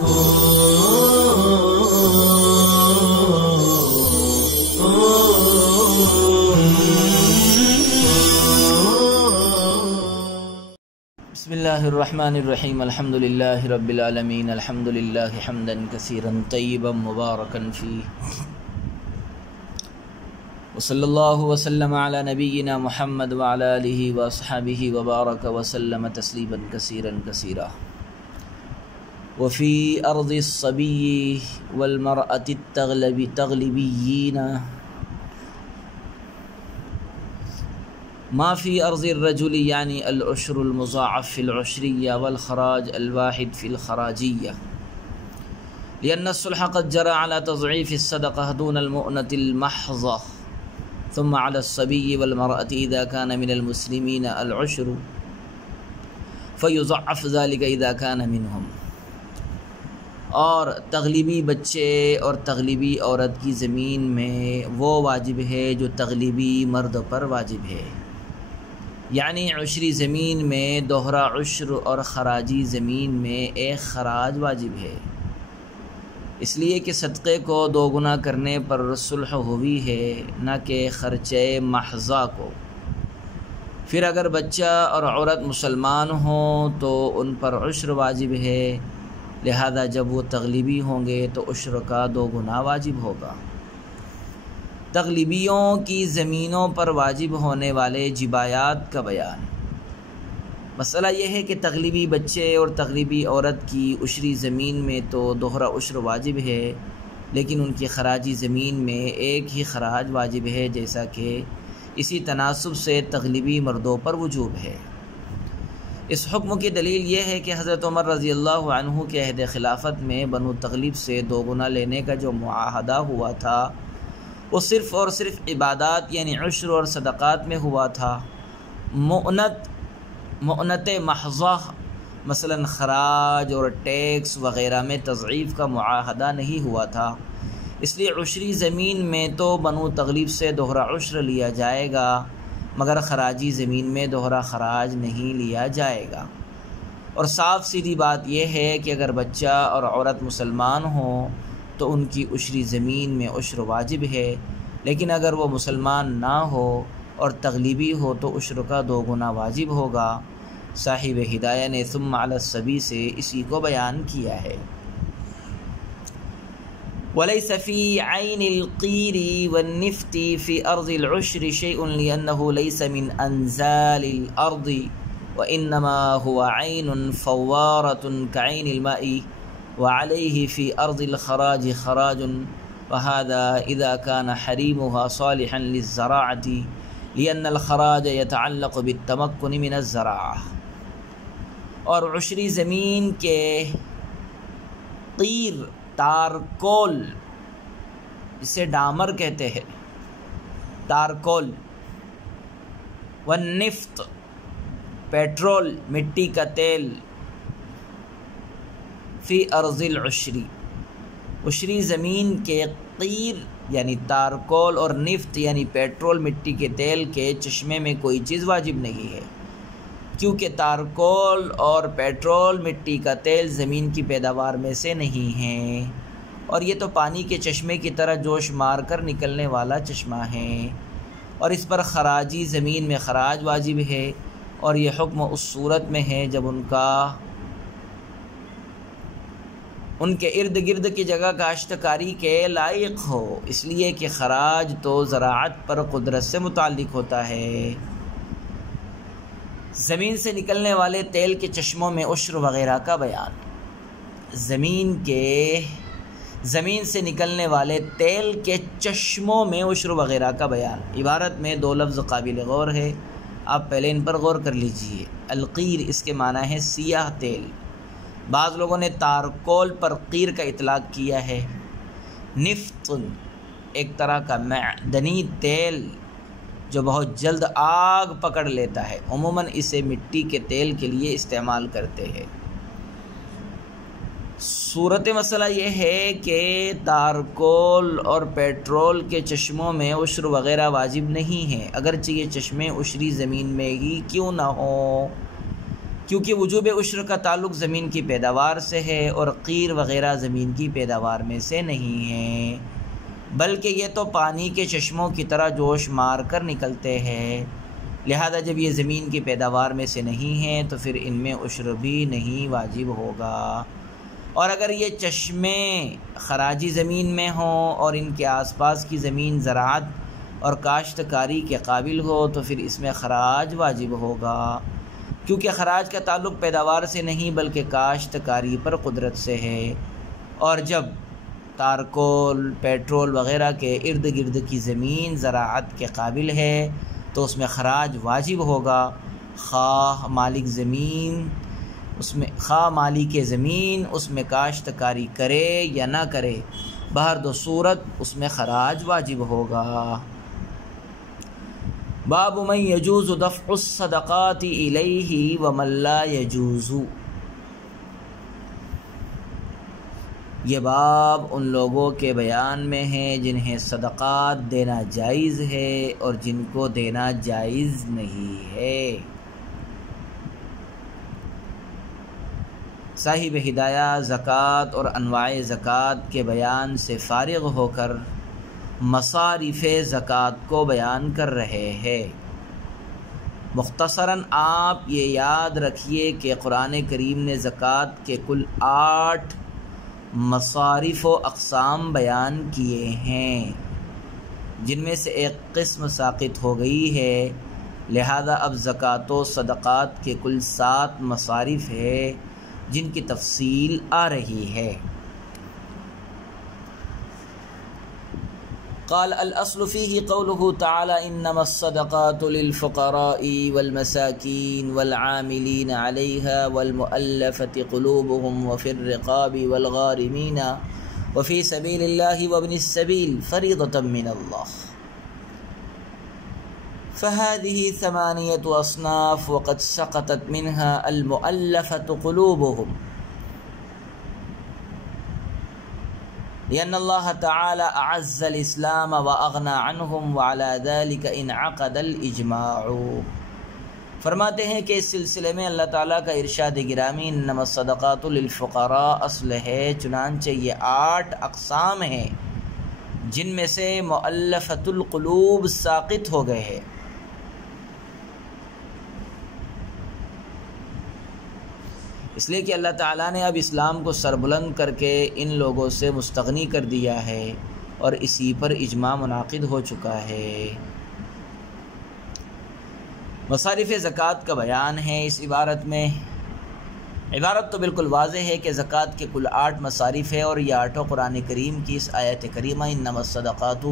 بسم اللہ الرحمن الرحیم الحمد للہ رب العالمین الحمد للہ حمدا کثیرا طیبا مبارکا فیہ وصلی اللہ وسلم علی نبینا محمد وعلی آلہ واصحابہ وبارک وسلم تسلیما کثیرا کثیرا وفی ارض الصبی والمرأة التغلبیین ما فی ارض الرجل یعنی العشر المضاعف فی العشریہ والخراج الواحد فی الخراجیہ لأن الصلح قد جرى على تضعيف الصدقة دون المؤنة المحضة ثم على الصبي والمرأة إذا كان من المسلمين العشر فيضعف ذلك إذا كان منهم. اور تغلیبی بچے اور تغلیبی عورت کی زمین میں وہ واجب ہے جو تغلیبی مرد پر واجب ہے، یعنی عشری زمین میں دوہرا عشر اور خراجی زمین میں ایک خراج واجب ہے، اس لیے کہ صدقے کو دو گنا کرنے پر صلح ہوئی ہے، نہ کہ خرچے محضہ کو. پھر اگر بچہ اور عورت مسلمان ہوں تو ان پر عشر واجب ہے، لہذا جب وہ تغلیبی ہوں گے تو عشر کا دو گنا واجب ہوگا. تغلیبیوں کی زمینوں پر واجب ہونے والے جبایات کا بیان. مسئلہ یہ ہے کہ تغلیبی بچے اور تغلیبی عورت کی عشری زمین میں تو دوہرا عشر واجب ہے، لیکن ان کی خراجی زمین میں ایک ہی خراج واجب ہے، جیسا کہ اسی تناسب سے تغلیبی مردوں پر وجوب ہے. اس حکم کی دلیل یہ ہے کہ حضرت عمر رضی اللہ عنہ کے عہد خلافت میں بنو تغلب سے دو گنا لینے کا جو معاہدہ ہوا تھا وہ صرف اور صرف عبادات یعنی عشر اور صدقات میں ہوا تھا. مؤنت محضہ مثلا خراج اور ٹیکس وغیرہ میں تضعیف کا معاہدہ نہیں ہوا تھا، اس لیے عشری زمین میں تو بنو تغلب سے دوہرا عشر لیا جائے گا، مگر خراجی زمین میں دوہرا خراج نہیں لیا جائے گا. اور صاف سیدھی بات یہ ہے کہ اگر بچہ اور عورت مسلمان ہوں تو ان کی عشری زمین میں عشر واجب ہے، لیکن اگر وہ مسلمان نہ ہو اور تغلیبی ہو تو عشر کا دو گنا واجب ہوگا. صاحب ہدایہ نے ثم علی الصبی سے اسی کو بیان کیا ہے. وَلَيْسَ فِي عَيْنِ الْقِيرِ وَالنِّفْتِ فِي أَرْضِ الْعُشْرِ شَيْءٌ لِأَنَّهُ لَيْسَ مِنْ أَنْزَالِ الْأَرْضِ وَإِنَّمَا هُوَ عَيْنٌ فَوَّارَةٌ كَعَيْنِ الْمَاءِ وَعَلَيْهِ فِي أَرْضِ الْخَرَاجِ خَرَاجٌ وَهَذَا إِذَا كَانَ حَرِيمُهَا صَالِحًا لِلزَّرَاعَةِ لِأَنَّ الْخَرَاجَ يَتَعَلَّقُ بِالتَّمَكُّنِ مِنَ الزَّرَاعَةِ. اور عشری زمین کے قیر تارکول، اسے ڈامر کہتے ہیں، تارکول، والنفط پیٹرول مٹی کا تیل، فی ارض العشری عشری زمین کے قیر یعنی تارکول اور نفط یعنی پیٹرول مٹی کے تیل کے چشمے میں کوئی چیز واجب نہیں ہے، کیونکہ تارکول اور پیٹرول مٹی کا تیل زمین کی پیداوار میں سے نہیں ہیں، اور یہ تو پانی کے چشمے کی طرح جوش مار کر نکلنے والا چشمہ ہے، اور اس پر خراجی زمین میں خراج واجب ہے، اور یہ حکم اس صورت میں ہے جب ان کے ارد گرد کی جگہ کاشتکاری کے لائق ہو، اس لیے کہ خراج تو زراعت پر قدرت سے متعلق ہوتا ہے. زمین سے نکلنے والے تیل کے چشموں میں عشر وغیرہ کا بیان. زمین سے نکلنے والے تیل کے چشموں میں عشر وغیرہ کا بیان. عبارت میں دو لفظ قابل غور ہے، آپ پہلے ان پر غور کر لیجئے. القیر اس کے معنی ہے سیاہ تیل، بعض لوگوں نے تارکول پر قیر کا اطلاق کیا ہے. نفط ایک طرح کا معدنی تیل جو بہت جلد آگ پکڑ لیتا ہے، عموماً اسے مٹی کے تیل کے لیے استعمال کرتے ہیں. صورت مسئلہ یہ ہے کہ تارکول اور پیٹرول کے چشموں میں عشر وغیرہ واجب نہیں ہے، اگرچہ یہ چشمے عشری زمین میں ہی کیوں نہ ہوں، کیونکہ وجوب عشر کا تعلق زمین کی پیداوار سے ہے اور قیر وغیرہ زمین کی پیداوار میں سے نہیں ہیں، بلکہ یہ تو پانی کے چشموں کی طرح جوش مار کر نکلتے ہیں، لہذا جب یہ زمین کی پیداوار میں سے نہیں ہیں تو پھر ان میں عشر بھی نہیں واجب ہوگا۔ اور اگر یہ چشمے خراجی زمین میں ہوں اور ان کے آس پاس کی زمین زراعت اور کاشتکاری کے قابل ہو تو پھر اس میں خراج واجب ہوگا، کیونکہ خراج کا تعلق پیداوار سے نہیں بلکہ کاشتکاری پر قدرت سے ہے، اور جب تارکول، پیٹرول وغیرہ کے ارد گرد کی زمین زراعت کے قابل ہے تو اس میں خراج واجب ہوگا، خواہ مالک زمین اس میں کاشتکاری کرے یا نہ کرے، بہر دو صورت اس میں خراج واجب ہوگا۔ باب من یجوز دفع الصدقات الیہ ومن لا یجوز، یہ باب ان لوگوں کے بیان میں ہے جنہیں صدقات دینا جائز ہے اور جن کو دینا جائز نہیں ہے۔ صاحب ہدایہ زکوٰۃ اور انواع زکوٰۃ کے بیان سے فارغ ہو کر مصارف زکوٰۃ کو بیان کر رہے ہیں۔ مختصراً آپ یہ یاد رکھیے کہ قرآن کریم نے زکوٰۃ کے کل 8 مصارف و اقسام بیان کیے ہیں، جن میں سے ایک قسم ساقط ہو گئی ہے، لہذا اب زکوٰۃ و صدقات کے کل 7 مصارف ہے جن کی تفصیل آ رہی ہے۔ قال الاصل فيه قوله تعالى انما الصدقات للفقراء والمساكين والعاملين عليها والمؤلفة قلوبهم وفي الرقاب والغارمين وفي سبيل الله وابن السبيل فريضة من الله، فهذه 8 أصناف وقد سقطت منها المؤلفة قلوبهم، لأن الله تعالى أعز الإسلام وأغنى عنهم وعلى ذلك انعقد الإجماع۔ فرماتے ہیں کہ اس سلسلے میں اللہ تعالیٰ کا ارشاد گرامی انما الصدقات للفقراء اصل ہے، چنانچہ یہ 8 اقسام ہیں جن میں سے مؤلفۃ القلوب ساقط ہو گئے ہیں۔ اس لیے کہ اللہ تعالیٰ نے اب اسلام کو سربلند کر کے ان لوگوں سے مستغنی کر دیا ہے اور اسی پر اجماع منعقد ہو چکا ہے۔ مصارف زکوٰۃ کا بیان ہے اس عبارت میں۔ عبارت تو بالکل واضح ہے کہ زکوٰۃ کے کل 8 مصارف ہے، اور یہ 8 قرآن کریم کی اس آیت کریمہ انما الصدقات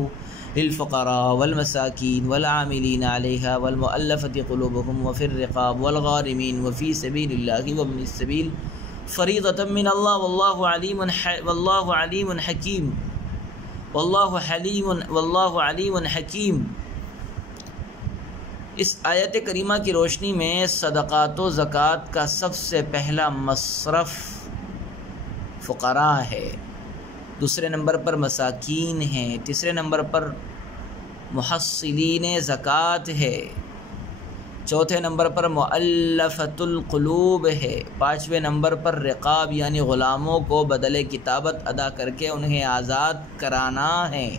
للفقراء والمساکین والعاملین علیہا والمؤلفة قلوبهم وفی الرقاب والغارمین وفی سبیل اللہ وابن السبیل فریضۃ من اللہ واللہ علیم حکیم۔ اس آیت کریمہ کی روشنی میں صدقات و زکوٰۃ کا سب سے پہلا مصرف فقراء ہے، دوسرے نمبر پر مساکین ہیں، تیسرے نمبر پر محصلین زکوٰۃ ہے، چوتھے نمبر پر مؤلفۃ القلوب ہے، 5ویں نمبر پر رقاب یعنی غلاموں کو بدلے کتابت ادا کر کے انہیں آزاد کرانا ہے،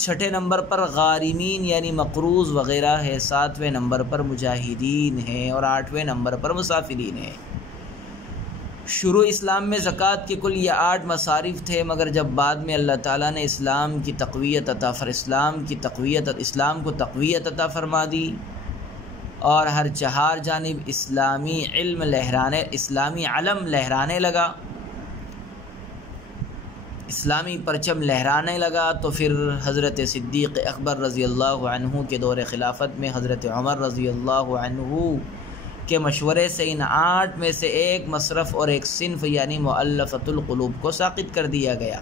6 نمبر پر غارمین یعنی مقروض وغیرہ ہے، 7ویں نمبر پر مجاہدین ہیں، اور 8ویں نمبر پر مسافرین ہیں۔ شروع اسلام میں زکوٰۃ کے کل یہ 8 مصارف تھے، مگر جب بعد میں اللہ تعالیٰ نے اسلام کو تقویت عطا فرما دی اور ہر چہار جانب اسلامی علم لہرانے لگا، اسلامی پرچم لہرانے لگا، تو پھر حضرت صدیق اکبر رضی اللہ عنہ کے دور خلافت میں حضرت عمر رضی اللہ عنہ کے مشورے سے ان 8 میں سے ایک مصرف اور ایک صنف یعنی مؤلفۃ القلوب کو ساقط کر دیا گیا۔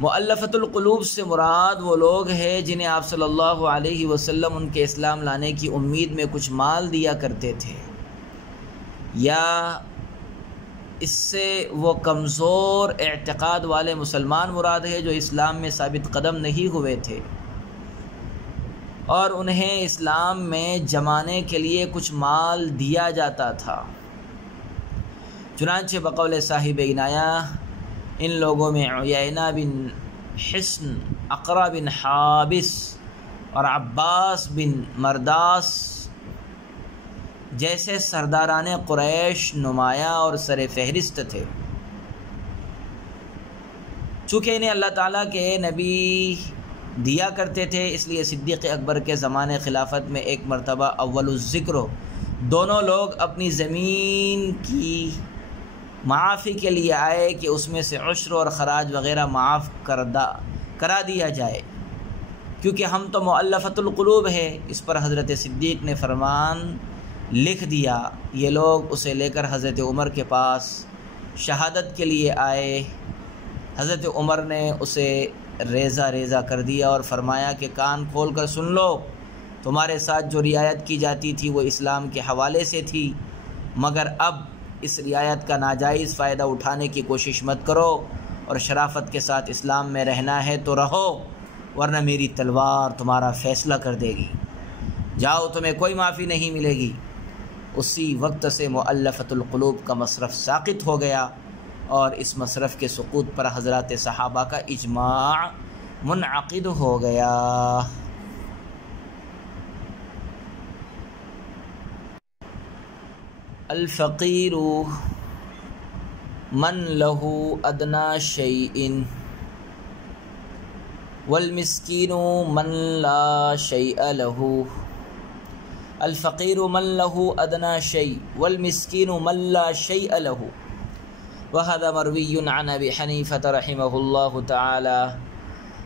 مؤلفۃ القلوب سے مراد وہ لوگ ہیں جنہیں آپ صلی اللہ علیہ وسلم ان کے اسلام لانے کی امید میں کچھ مال دیا کرتے تھے، یا اس سے وہ کمزور اعتقاد والے مسلمان مراد ہے جو اسلام میں ثابت قدم نہیں ہوئے تھے، اور انہیں اسلام میں جمانے کے لیے کچھ مال دیا جاتا تھا۔ چنانچہ بقول صاحب عنایہ ان لوگوں میں عیینہ بن حصن، اقرا بن حابس اور عباس بن مرداس جیسے سرداران قریش نمایاں اور سر فہرست تھے۔ چونکہ انہیں اللہ تعالیٰ کے نبی دیا کرتے تھے، اس لیے صدیق اکبر کے زمانے خلافت میں ایک مرتبہ اول الذکر دونوں لوگ اپنی زمین کی معافی کے لیے آئے کہ اس میں سے عشر اور خراج وغیرہ معاف کرا دیا جائے، کیونکہ ہم تو مؤلفۃ القلوب ہے۔ اس پر حضرت صدیق نے فرمان لکھ دیا۔ یہ لوگ اسے لے کر حضرت عمر کے پاس شہادت کے لیے آئے۔ حضرت عمر نے اسے ریزہ ریزہ کر دیا اور فرمایا کہ کان کھول کر سن لو، تمہارے ساتھ جو رعایت کی جاتی تھی وہ اسلام کے حوالے سے تھی، مگر اب اس رعایت کا ناجائز فائدہ اٹھانے کی کوشش مت کرو، اور شرافت کے ساتھ اسلام میں رہنا ہے تو رہو، ورنہ میری تلوار تمہارا فیصلہ کر دے گی، جاؤ تمہیں کوئی معافی نہیں ملے گی۔ اسی وقت سے مؤلفۃ القلوب کا مصرف ساقط ہو گیا، اور اس مصرف کے سقوط پر حضرات صحابہ کا اجماع منعقد ہو گیا۔ الفقیر من له ادنى شيء والمسکین من لا شيء له۔ الفقیر من له ادنى شيء والمسکین من لا شيء له، وهذا مروی عن ابی حنیفة رحمه الله تعالی،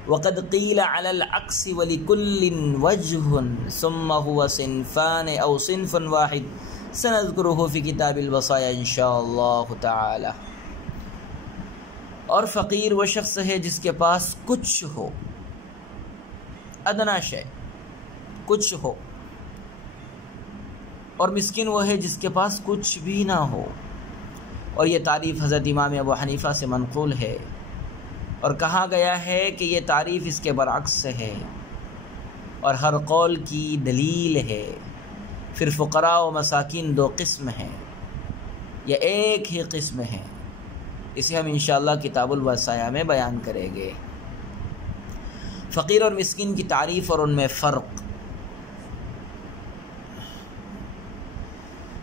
وقد قیل على العکس ولكل وجه ثم هو صنفان او صنف واحد سنذکرہ فی کتاب الوصایا انشاء اللہ تعالی۔ اور فقیر وہ شخص ہے جس کے پاس کچھ ہو، ادنا شے کچھ ہو، اور مسکین وہ ہے جس کے پاس کچھ بھی نہ ہو۔ اور یہ تعریف حضرت امام ابو حنیفہ سے منقول ہے، اور کہا گیا ہے کہ یہ تعریف اس کے برعکس ہے، اور ہر قول کی دلیل ہے۔ پھر فقراء و مساکین دو قسم ہیں یا ایک ہی قسم ہیں، اسے ہم انشاءاللہ کتاب الوصایا میں بیان کریں گے۔ فقیر اور مسکین کی تعریف اور ان میں فرق۔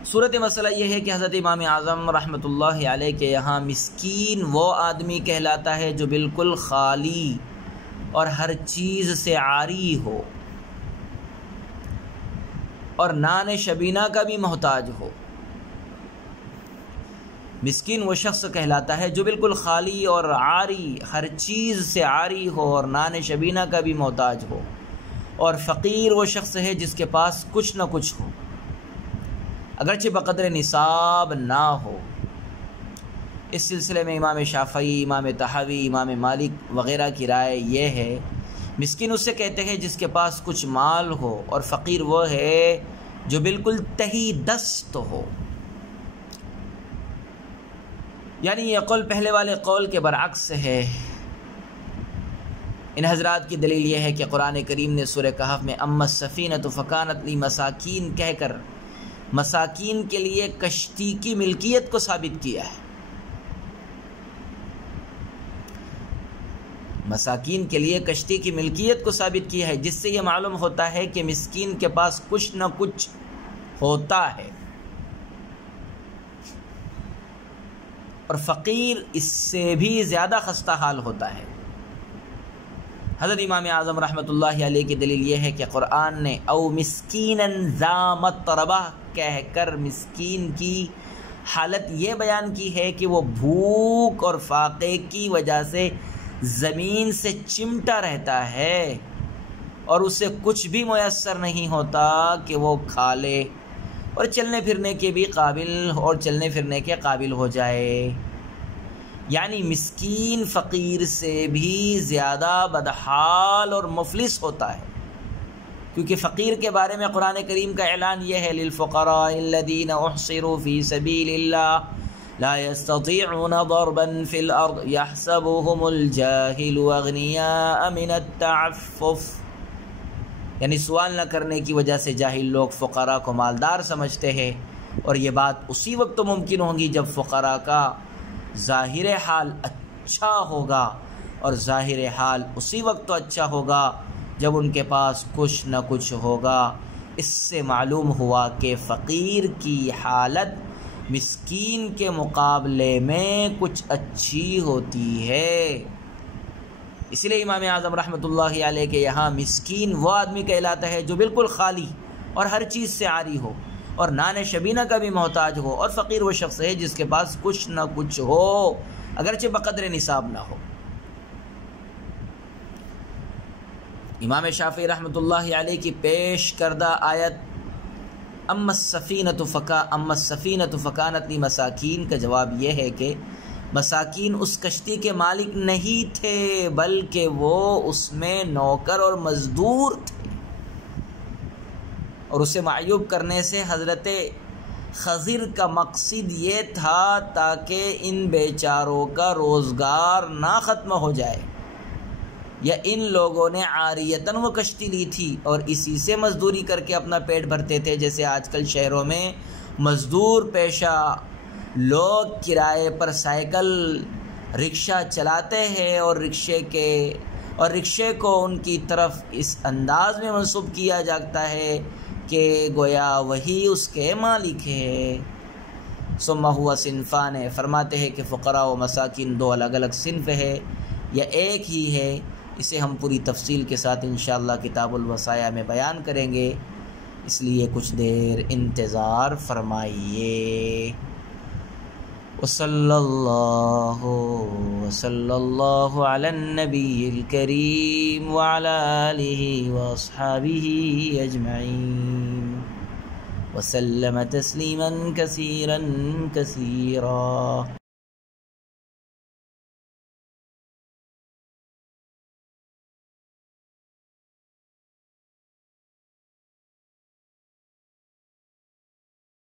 صورت مسئلہ یہ ہے کہ حضرت امام اعظم رحمۃ اللہ علیہ کے یہاں مسکین وہ آدمی کہلاتا ہے جو بالکل خالی اور ہر چیز سے عاری ہو، اور نان شبینہ کا بھی محتاج ہو۔ مسکین وہ شخص کہلاتا ہے جو بالکل خالی اور عاری، ہر چیز سے عاری ہو اور نان شبینہ کا بھی محتاج ہو۔ اور فقیر وہ شخص ہے جس کے پاس کچھ نہ کچھ ہو، اگرچہ بقدر نصاب نہ ہو۔ اس سلسلے میں امام شافعی، امام طحاوی، امام مالک وغیرہ کی رائے یہ ہے، مسکین اسے کہتے ہیں جس کے پاس کچھ مال ہو، اور فقیر وہ ہے جو بالکل تہی دست ہو۔ یعنی یہ قول پہلے والے قول کے برعکس ہے۔ ان حضرات کی دلیل یہ ہے کہ قرآن کریم نے سورہ کہف میں اما السفینۃ فکانت لمساکین کہہ کر مساکین کے لیے کشتی کی ملکیت کو ثابت کیا ہے۔ مساکین کے لیے کشتی کی ملکیت کو ثابت کیا ہے، جس سے یہ معلوم ہوتا ہے کہ مسکین کے پاس کچھ نہ کچھ ہوتا ہے، اور فقیر اس سے بھی زیادہ خستہ حال ہوتا ہے۔ حضرت امام اعظم رحمۃ اللہ علیہ کی دلیل یہ ہے کہ قرآن نے او مسکینا ذا مطربہ کہہ کر مسکین کی حالت یہ بیان کی ہے کہ وہ بھوک اور فاقے کی وجہ سے زمین سے چمٹا رہتا ہے، اور اسے کچھ بھی میسر نہیں ہوتا کہ وہ کھا لے اور چلنے پھرنے کے بھی قابل اور چلنے پھرنے کے قابل ہو جائے۔ یعنی مسکین فقیر سے بھی زیادہ بدحال اور مفلس ہوتا ہے، کیونکہ فقیر کے بارے میں قرآن کریم کا اعلان یہ ہے للفقراء الذین احصروا فی سبیل اللہ لا يستطيعون ضربا في الارض يحسبهم الجاهل اغنياء من التعفف۔ یعنی سوال نہ کرنے کی وجہ سے جاہل لوگ فقراء کو مالدار سمجھتے ہیں، اور یہ بات اسی وقت تو ممکن ہوگی جب فقراء کا ظاہر حال اچھا ہوگا، اور ظاہر حال اسی وقت تو اچھا ہوگا جب ان کے پاس کچھ نہ کچھ ہوگا۔ اس سے معلوم ہوا کہ فقیر کی حالت مسکین کے مقابلے میں کچھ اچھی ہوتی ہے۔ اس لیے امام اعظم رحمۃ اللہ علیہ کے یہاں مسکین وہ آدمی کہلاتا ہے جو بالکل خالی اور ہر چیز سے عاری ہو اور نان شبینہ کا بھی محتاج ہو، اور فقیر وہ شخص ہے جس کے پاس کچھ نہ کچھ ہو اگرچہ بقدر نصاب نہ ہو۔ امام شافعی رحمۃ اللہ علیہ کی پیش کردہ آیت اما السفینۃ فکانت لمساکین کا جواب یہ ہے کہ مساکین اس کشتی کے مالک نہیں تھے، بلکہ وہ اس میں نوکر اور مزدور تھے، اور اسے معیوب کرنے سے حضرت خضر کا مقصد یہ تھا تاکہ ان بیچاروں کا روزگار نہ ختم ہو جائے، یا ان لوگوں نے عاریتاً وہ کشتی لی تھی اور اسی سے مزدوری کر کے اپنا پیٹ بھرتے تھے، جیسے آج کل شہروں میں مزدور پیشہ لوگ کرائے پر سائیکل رکشہ چلاتے ہیں، اور رکشے کو ان کی طرف اس انداز میں منسوب کیا جاتا ہے کہ گویا وہی اس کے مالک ہے۔ ثم ہوا صنفان، فرماتے ہیں کہ فقراء و مساکین دو الگ الگ صنف ہے یا ایک ہی ہے، اسے ہم پوری تفصیل کے ساتھ انشاءاللہ کتاب الوصایا میں بیان کریں گے، اس لیے کچھ دیر انتظار فرمائیے۔ وصلی اللہ علی النبی الکریم وعلی آلہ واصحابہ اجمعین وسلم تسلیما کثیرا کثیرا۔